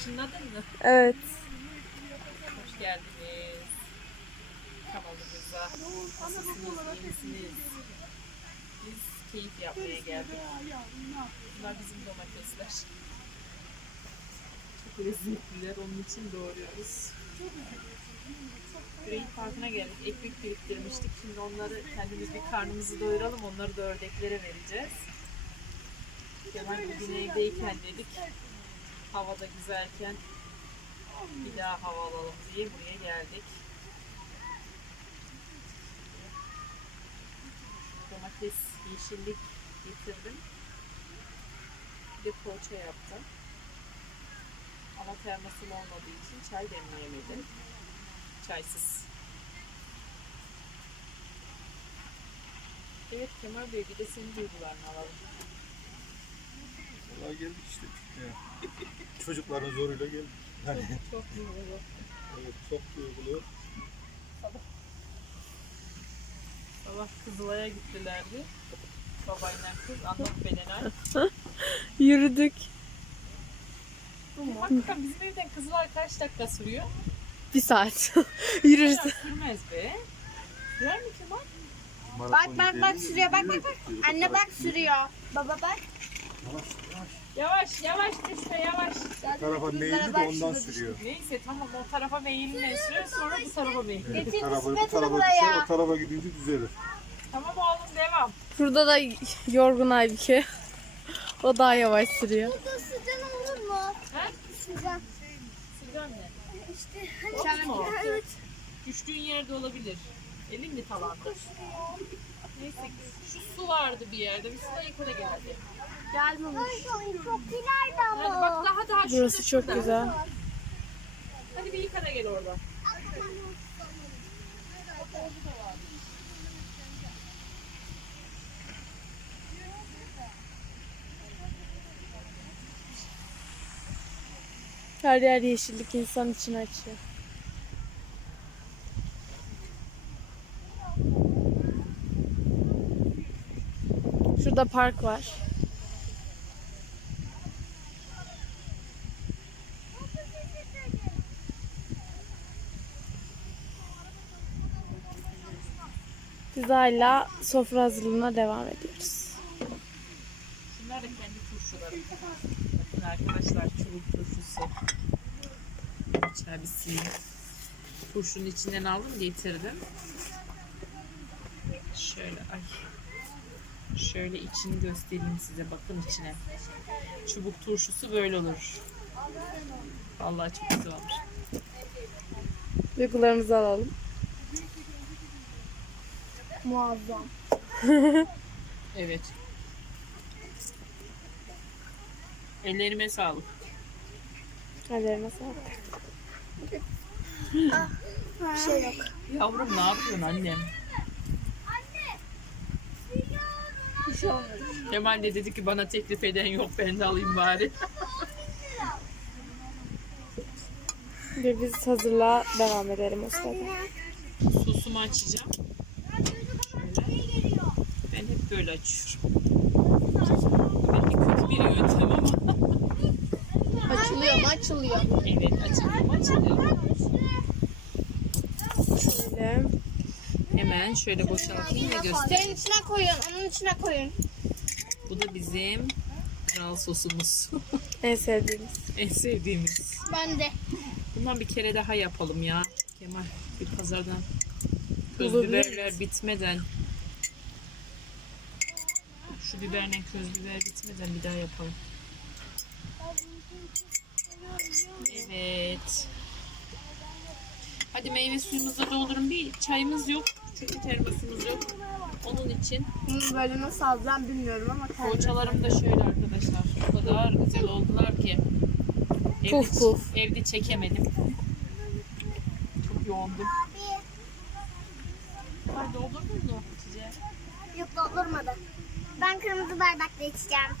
Işınladın mı? Evet. Hoş geldiniz. Kanalımıza. Nasılsınız? iyi misiniz? Biz keyif yapmaya geldik. Bunlar bizim domatesler. Çok lezzetliler. Onun için doğruyoruz. Green Park'ına geldik. Ekmek biriktirmiştik. Şimdi onları kendimiz bir karnımızı doyuralım. Onları da ördeklere vereceğiz. Kemal bugün evdeyken dedik. Havada güzelken bir daha hava alalım diye buraya geldik. Domates, yeşillik getirdim. Bir de poğaça yaptım. Ama termosum olmadığı için çay demleyemedim. Çaysız. Evet Kemal Bey bir de senin duygularını alalım. Vallahi geldik işte. Çocukların zoruyla geldik. Yani, Çok duygulu. evet, çok duygulu. Sabah Kızılay'a gittilerdi. Babayla kız, anlat Belenay. Yürüdük. Hakikaten bizim evden Kızılay kaç dakika sürüyor? Bir saat. Yürürüz. Sürmez be. Sürer mi Kemal? Bak bak bak sürüyor bak bak bak. Anne bak sürüyor. Baba bak. Yavaş yavaş düşme yavaş. Bu tarafa meyilli de ondan sürüyor. Neyse tamam o tarafa meyilme sürer sonra bu tarafa meyilme. Evet, bu Getir tarafa, bu tarafa buraya. düşer, o tarafa gidince düzelir. Tamam oğlum devam. Burada da yorgun Aybike. O daha yavaş sürüyor. Burada sıcan olur mu? He? Sıcan. Sıcak ne? İşte hani mu? evet. Düştüğün yerde olabilir. Elin mi talandır? Neyse şu su vardı bir yerde. Bir suda yıkara gel hadi. Gelmemiş. Çok ileride Hadi ama. bak daha daha şurada, Burası çok şurada. güzel. Hadi bir yıkara gel orada. Her yer yeşillik insan için açıyor. Şurada park var. Biz hala sofra hazırlığına devam ediyoruz. Bunlar da kendi turşuları. Bakın arkadaşlar çubuk turşusu. Şöyle bir sileyim. Turşunun içinden aldım getirdim. Şöyle ay. Şöyle içini göstereyim size. Bakın içine. Çubuk turşusu böyle olur. Vallahi çok güzel olmuş. Duygularımızı alalım. Muazzam. Evet. Ellerime sağlık. Ellerine sağlık. Bir şey yok. Yavrum ne yapıyorsun annem? Bir şey olmadı. Kemal de dedi ki bana teklif eden yok ben de alayım bari. Ve biz hazırlığa devam edelim o sırada. Sosumu açacağım. Şöyle. Ben hep böyle açıyorum. Belki kötü bir yöntem ama. Açılıyor mu? Açılıyor. Evet açılıyor açılıyor. Şöyle. Hemen şöyle boşaltayım ve göstereyim. Senin içine koyun. Onun içine koyun. Bu da bizim kral sosumuz. En sevdiğimiz. en sevdiğimiz. Ben de. Bundan bir kere daha yapalım ya. Kemal bir pazardan köz biberler bitmeden şu biberle köz biber bitmeden bir daha yapalım. Evet. Hadi meyve suyumuzu da doldurun. Bir çayımız yok. Çünkü termosumuz yok. Onun için Bunu böyle nasıl alacağım bilmiyorum ama poğaçalarım da şöyle arkadaşlar. O kadar güzel oldular ki. Evde, Puf puf. evde çekemedim. Çok yoğundum. Ay doldurdun mu Hatice? Yok doldurmadım. Ben kırmızı bardakla içeceğim.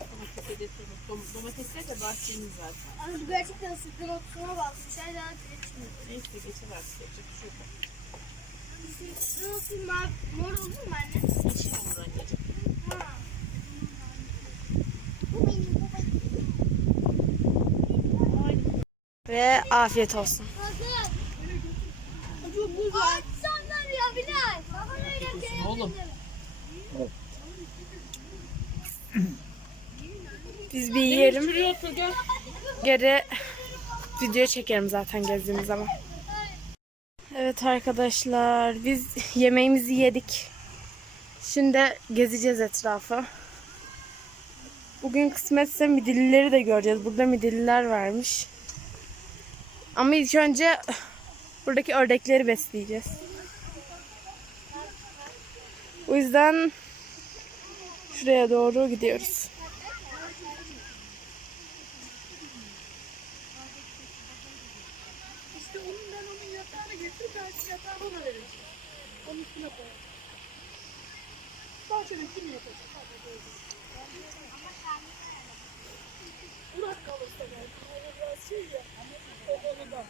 Domatese getirmek. Domatesler de bahçemiz zaten. Ama gerçekten ısıtkan oturma basmış. Hala geçmiyor. Neyse geçer artık. Yapacak bir şey yok. Isıtkan oturma mor olur mu anne? Yeşil olur anneciğim. Ha. Bu benim. Ve afiyet olsun. Bilal. Öyle bir şey Oğlum. Biz bir yiyelim. Şuraya otur gel. Geri video çekerim zaten gezdiğimiz zaman. Evet arkadaşlar biz yemeğimizi yedik. Şimdi gezeceğiz etrafı. Bugün kısmetse midillileri de göreceğiz. Burada midilliler varmış. Ama ilk önce buradaki ördekleri besleyeceğiz. O yüzden şuraya doğru gidiyoruz. İşte onun ben onun yatağına getir ben yatağına ona veririm. Onun üstüne koy. Bahçede kim yapacak? Burak kalırsa belki. Biraz şey ya. O konuda.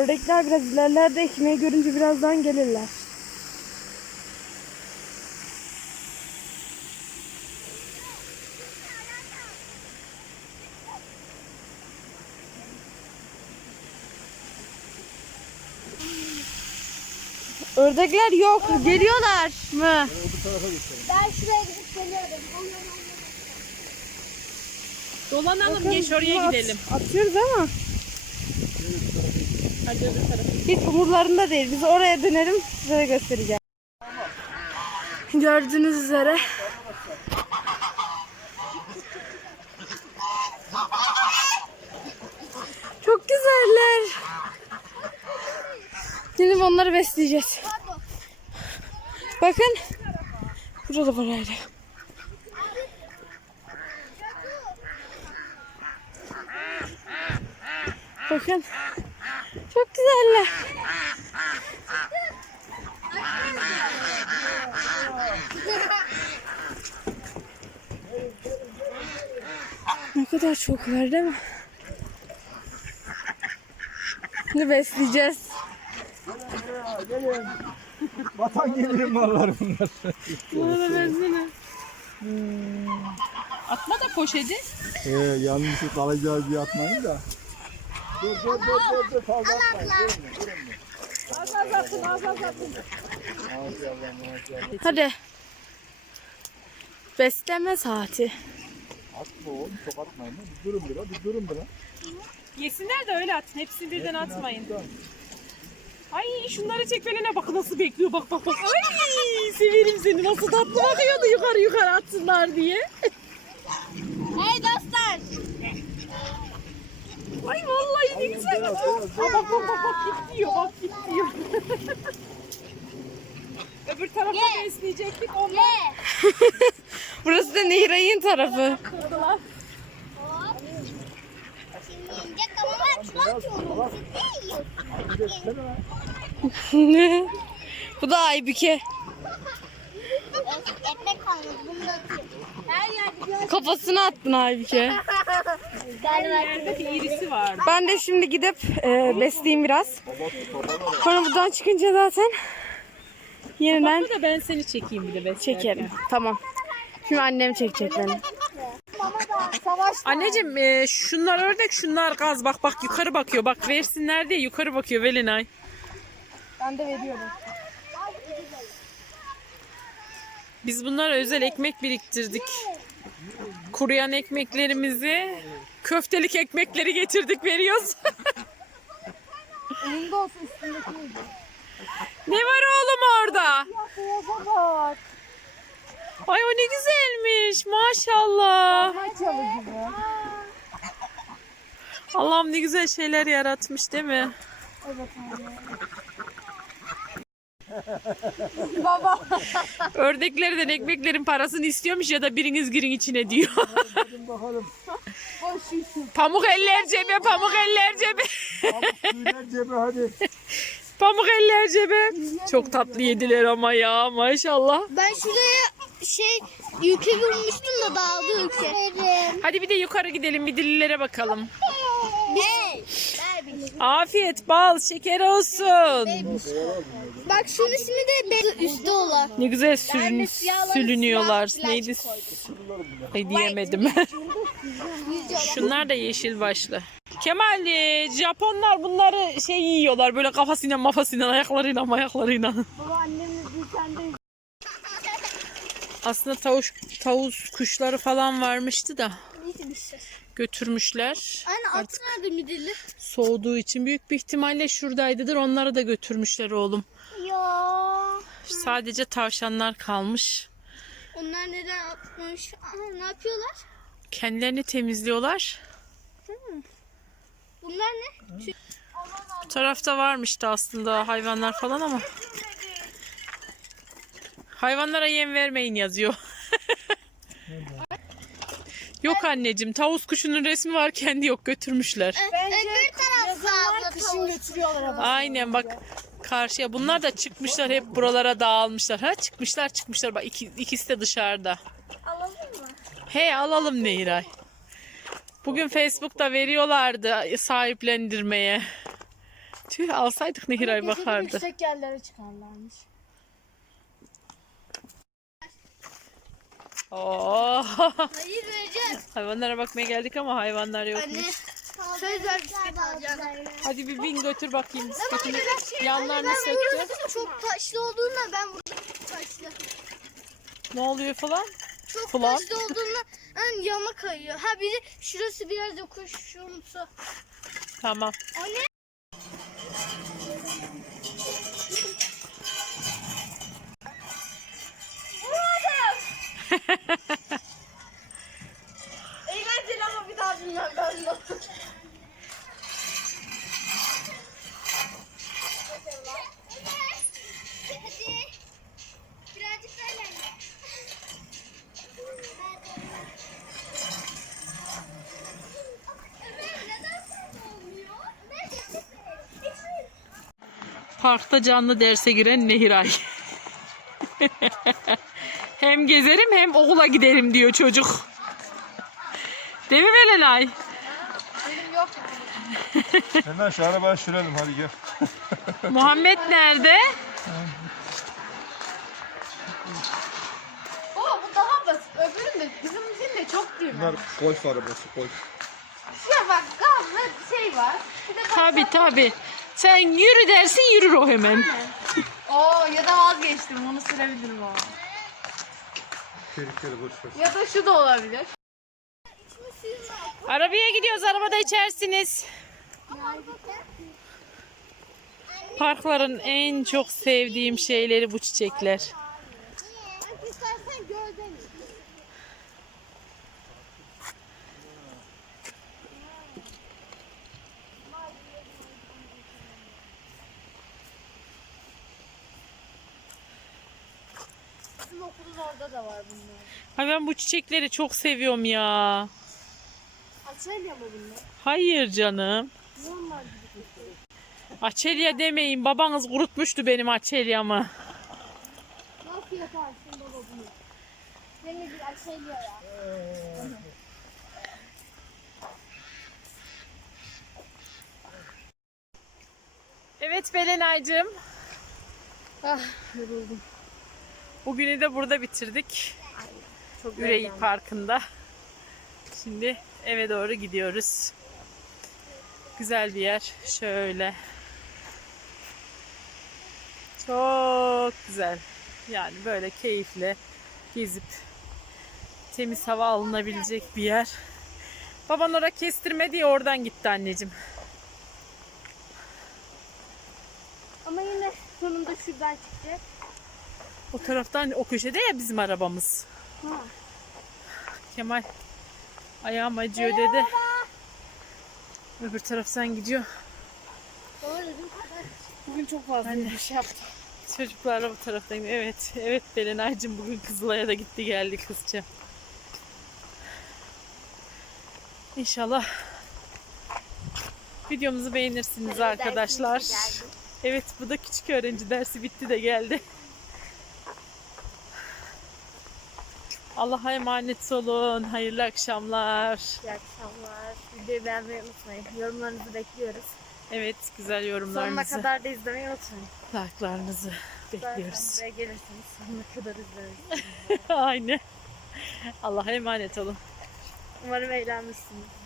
Ördekler biraz ilerlerde ekmeği görünce birazdan gelirler. Ördekler yok. Geliyorlar mı? Ben şuraya gidip geliyorum. Dolanalım geç oraya gidelim. Atıyoruz ama. Hiç umurlarında değil. Biz oraya dönelim size göstereceğim. Gördüğünüz üzere Çok güzeller. Şimdi onları besleyeceğiz. Bakın. Burada da var ayrı. Bakın. Güzeller. Ne kadar çok var değil mi? Şimdi besleyeceğiz. Vatan gemirim mallar bunlar. Atma da poşeti. Ee, yanlış kalacağız diye atmayın da. Dur dur dur dur dur fazla atmayın. Durun durun. Az az atın az az atın. Maşallah maşallah. Hadi. Besleme saati. Atma oğlum çok atmayın. Bir durun biraz bir durun biraz. Yesinler de öyle atın. Hepsini birden atmayın. Ay şunları çek beline bak nasıl bekliyor bak bak bak. Ay severim seni nasıl tatlı bakıyordu yukarı yukarı atsınlar diye. Hey. Ay vallahi ne güzel. Aa, bak bak bak bak git diyor bak git diyor. Öbür tarafa Ye. besleyecektik onlar Ye. Burası da Nihray'ın tarafı. kırdılar. Ne? Bu da Aybüke. Ekmek kalmadı. Bunu da atayım. Her yerde göz. Kafasına attın Aybüke. Galiba. İrisi vardı. Ben de şimdi gidip e, besleyeyim biraz. Sonra buradan çıkınca zaten yeniden Bak da ben seni çekeyim bir de beslerken. çekerim. Tamam. Şimdi annem çekecek beni. Anneciğim e, şunlar ördek şunlar gaz bak bak yukarı bakıyor bak versinler diye yukarı bakıyor Velinay. Ben de veriyorum. Biz bunlara özel ekmek biriktirdik. Kuruyan ekmeklerimizi köftelik ekmekleri getirdik veriyoruz. Elinde olsun üstündeki ne var oğlum orada? Bak. Ay o ne güzelmiş maşallah. Maçalı gibi. Allah'ım ne güzel şeyler yaratmış değil mi? Evet anne. Ördeklerden ekmeklerin parasını istiyormuş ya da biriniz girin içine diyor. Bakalım. pamuk eller cebe, pamuk eller cebe. Tüyler cebe hadi. Pamuk eller cebe. Çok tatlı yediler ama ya maşallah. Ben şuraya şey ülke bulmuştum da dağıldı ülke. Hadi bir de yukarı gidelim bir dillilere bakalım. Hey. Afiyet, bal, şeker olsun. Bak şunun ismi de be- üstte olan. Ne güzel sürün, siyah Neydi? Ay diyemedim. Şunlar da yeşil başlı. Kemal, e, Japonlar bunları şey yiyorlar böyle kafasıyla mafasıyla ayaklarıyla ayaklarıyla. Baba annemiz Aslında tavus, tavus kuşları falan varmıştı da de götürmüşler. Anne atı nerede midilli? Soğuduğu için büyük bir ihtimalle şuradaydıdır. Onları da götürmüşler oğlum. Sadece tavşanlar kalmış. Onlar neden atmış? Aha, ne yapıyorlar? Kendilerini temizliyorlar. Bunlar ne? Bu tarafta varmıştı aslında hayvanlar falan ama. Hayvanlara yem vermeyin yazıyor. yok anneciğim tavus kuşunun resmi var kendi yok götürmüşler. Öbür taraf sağda tavus. Aynen bak karşıya bunlar da çıkmışlar hep buralara dağılmışlar. Ha çıkmışlar çıkmışlar bak iki, ikisi de dışarıda. Alalım mı? He alalım Nehray. Bugün Facebook'ta veriyorlardı sahiplendirmeye. Tüh alsaydık Nehray bakardı. Yüksek yerlere çıkarlarmış. Oo. Hayır vereceğiz. Hayvanlara bakmaya geldik ama hayvanlar Anne. Söz ver bisiklet alacağım. Hadi bir bin götür bakayım bisikletini. Yanlarını söktü. çok taşlı olduğunda ben burada taşlı. Ne oluyor falan? Çok Kulağım. taşlı olduğunda hani yama kayıyor. Ha bir de şurası biraz yokuşumsu. Tamam. Anne. Eğlenceli Parkta canlı derse giren Nehiray. hem gezerim hem okula giderim diyor çocuk. Değil mi Belenay? Hemen şu arabaya sürelim hadi gel. Muhammed nerede? Baba bu daha basit. Öbüründe bizimkinin de çok değil mi? Bunlar golf arabası golf. Ya bak gazlı şey var. Bir de Tabi tabi. Sen yürü dersin yürür o hemen. Oo ya da vazgeçtim onu sürebilirim ama. Tehlikeli boş ver. Ya da şu da olabilir. Arabaya gidiyoruz arabada içersiniz. Parkların en çok sevdiğim şeyleri bu çiçekler. Bizim okulun orada da var bunlar. Ay ben bu çiçekleri çok seviyorum ya. Açelya mı bunlar? Hayır canım. Açelya demeyin. Babanız kurutmuştu benim açelyamı. Nasıl yaparsın baba bunu? Beni bir açılıyor ya. Evet Belenay'cığım. Ah yoruldum. Bugünü de burada bitirdik. Yüreği Parkı'nda. Şimdi eve doğru gidiyoruz. Güzel bir yer. Şöyle. Çok güzel. Yani böyle keyifle gezip temiz hava alınabilecek bir yer. Baban oraya kestirme diye oradan gitti anneciğim. Ama yine sonunda şuradan çıkacak. O taraftan o köşede ya bizim arabamız. Kemal ayağım acıyor dedi. Öbür taraftan gidiyor. Bugün çok fazla bir şey yaptım. çocuklarla bu taraftayım. Evet, evet Belenay'cığım bugün Kızılay'a da gitti geldi kızca. İnşallah videomuzu beğenirsiniz arkadaşlar. Evet bu da küçük öğrenci dersi bitti de geldi. Allah'a emanet olun. Hayırlı akşamlar. İyi akşamlar. Videoyu beğenmeyi unutmayın. Yorumlarınızı bekliyoruz. Evet güzel Sonuna yorumlarınızı, kadar da izlemeyi unutmayın. like'larınızı Zaten bekliyoruz. buraya gelirseniz sonuna kadar izleriz. Aynen. Allah'a emanet olun. Umarım eğlenmişsinizdir.